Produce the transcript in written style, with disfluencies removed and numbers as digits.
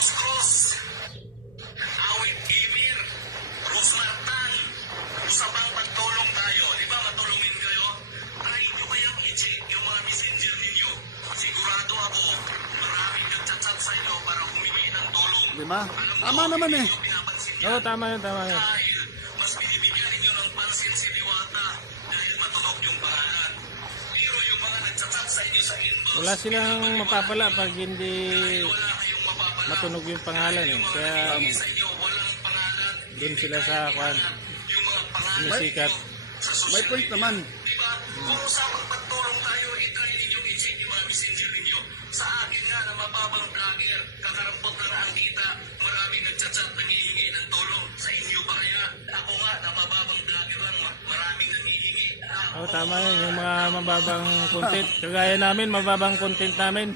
Boss Cross, Awit Kimir, Rosmartan, usapang pagtulong tayo. Di ba matulungin kayo? Try nyo kayang i-check yung mga messenger ninyo. Sigurado ako, maraming nagchat-chat sa inyo para humingi ng tulong. Di ba? Tama naman eh. Pinapansin Oo, tama yun, tama yun. dahil mas binibigyan ninyo ng pansin si Diwata dahil matunog yung pangalan. Pero yung mga nagchat-chat sa inyo sa inbox, Wala silang mapapala pag hindi wala kayong mapapala. matunog yung pangalan eh. Kaya Sa inyo, walang pangalan. doon sila sa kwan, Yung mga pangalan sumisikat. sa social May point media. naman. Diba? Kung usapang pagtulong tayo, i-try ninyo i-check yung mga messenger ninyo. Sa akin nga na mababang vlogger, kakarampot na nga ang kita, maraming nagchat-chat, nangihingi ng tulong. Sa inyo pa kaya? Ako nga, na mababang vlogger lang, maraming nangihingi. Oo, tama yun. Yung mga mababang content. Kagaya namin, mababang content namin.